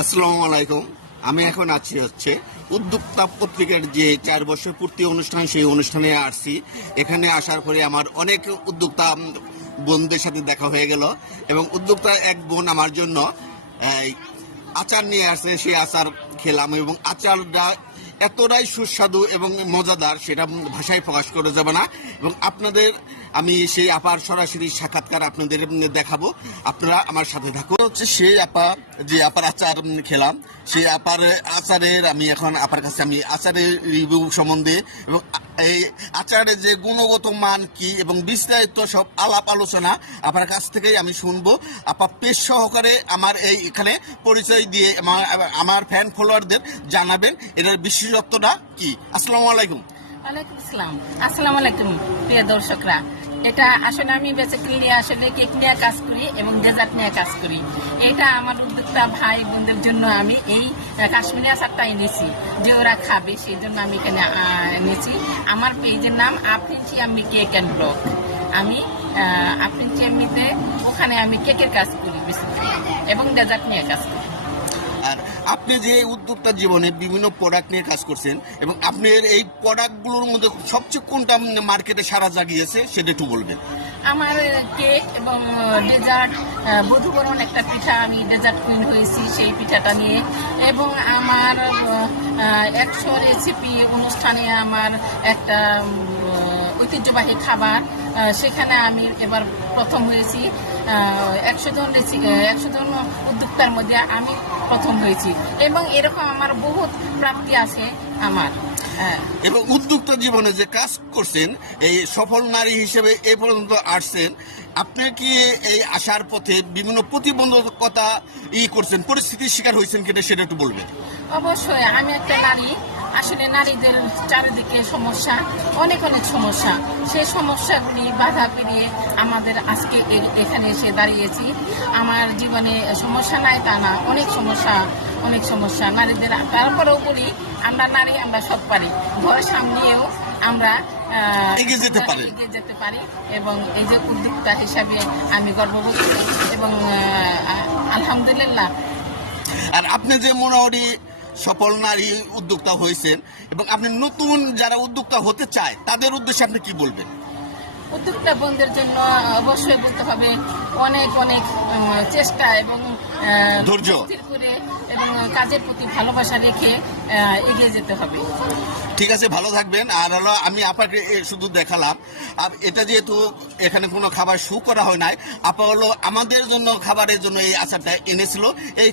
আসসালামু আলাইকুম। আমি এখন আছি উদ্যোক্তা পত্রিকার যে 4 বছর পূর্তি অনুষ্ঠান, সেই অনুষ্ঠানে আসছি। এখানে আসার পরে আমার অনেক উদ্যোক্তা বোনদের সাথে দেখা হয়ে গেল এবং উদ্যোক্তা এক বোন আমার জন্য এই, আচার নিয়ে আসছে। সেই আচার খেলাম এবং আচারটা এতটাই সুস্বাদু এবং মজাদার, সেটা ভাষায় প্রকাশ করা যাবে না। এবং আপনাদের আমি সেই আপার সরাসরি সাক্ষাৎকার আপনাদের দেখাবো, আপনারা আমার সাথে থাকুন। হচ্ছে সেই আপা, যে আপার আচার খেলাম, সেই আপার আচারের আমি এখন আপার কাছে আমি আচারের রিভিউ সম্বন্ধে এবং এই আচারের যে গুণগত মান কি এবং বিস্তারিত সব আলাপ আলোচনা আপনার কাছ থেকেই আমি শুনবো। আপা পেশ সহকারে আমার এই এখানে পরিচয় দিয়ে আমার ফ্যান ফলোয়ারদের জানাবেন এটার বিশেষত্বটা কি। আসসালামু আলাইকুম। ওয়ালাইকুম আসসালাম। আসসালামু আলাইকুম প্রিয় দর্শকরা। এটা আসলে আমি বেসিক্যালি আসলে কেক নিয়ে কাজ করি এবং ডেজার্ট নিয়ে কাজ করি। এটা আমার উদ্যোক্তা ভাই বোনদের জন্য আমি এই কাশ্মীরি আচারটা এনেছি, যে ওরা খাবে সেই জন্য আমি এখানে এনেছি। আমার পেজের নাম আফরিন চিয়াম্মি কেক অ্যান্ড ব্লগ। আমি আফরিন চিয়াম্মিতে ওখানে আমি কেকের কাজ করি বেসিক্যালি এবং ডেজার্ট নিয়ে কাজ করি। আর আপনি যে উদ্যোক্তা জীবনে বিভিন্ন প্রোডাক্ট নিয়ে কাজ করছেন এবং আপনার এই প্রোডাক্টগুলোর মধ্যে সবচেয়ে কোনটা মার্কেটে সারা জাগিয়েছে সেটা একটু বলবেন। আমার কেক এবং ডেজার্ট, বধূবরণ একটা পিঠা, আমি ডেজার্ট কুইন হয়েছি সেই পিঠাটা নিয়ে। এবং আমার 100 রেসিপি অনুষ্ঠানে আমার একটা ঐতিহ্যবাহী খাবার, সেখানে আমি এবার প্রথম হয়েছি। 100 জন উদ্যোক্তার মধ্যে আমি প্রথম হয়েছি এবং এরকম আমার বহুত প্রাপ্তি আছে আমার। এবং উদ্যোক্তা জীবনে যে কাজ করছেন, এই সফল নারী হিসেবে এ পর্যন্ত আসছেন, আপনি কি এই আসার পথে বিভিন্ন প্রতিবন্ধকতা করছেন, পরিস্থিতির শিকার হয়েছেন কিনা সেটা একটু বলবেন। অবশ্যই আমি একটা নারী, আসলে নারীদের চারিদিকে সমস্যা, অনেক সমস্যা। সেই সমস্যাগুলি বাধা পেরিয়ে আমাদের আজকে এখানে এসে দাঁড়িয়েছি। আমার জীবনে সমস্যা নাই তা না, অনেক সমস্যা নারীদের। তারপরেও বলি আমরা নারী, আমরা সব পারি, ঘর সামলিয়েও আমরা এগিয়ে যেতে পারি। এবং এই যে উদ্যোক্তা হিসাবে আমি গর্ববোধ করি এবং আলহামদুলিল্লাহ। আর আপনি যে মোটামুটি সফল নারী উদ্যোক্তা হয়েছেন এবং আপনি নতুন যারা উদ্যোক্তা হতে চায় তাদের উদ্দেশ্যে আপনি কি বলবেন? উদ্যোক্তা বোনদের জন্য অবশ্যই বলতে হবে অনেক চেষ্টা এবং ধৈর্য করে এবং কাজের প্রতি ভালোবাসা রেখে এগিয়ে যেতে হবে। ঠিক আছে, ভালো থাকবেন। আর হলো আমি আপনাকে শুধু দেখালাম, আর এটা যেহেতু এখানে কোনো খাবার শো করা হয় নাই, আপা হলো আমাদের জন্য খাবারের জন্য এই আচারটা এনেছিল। এই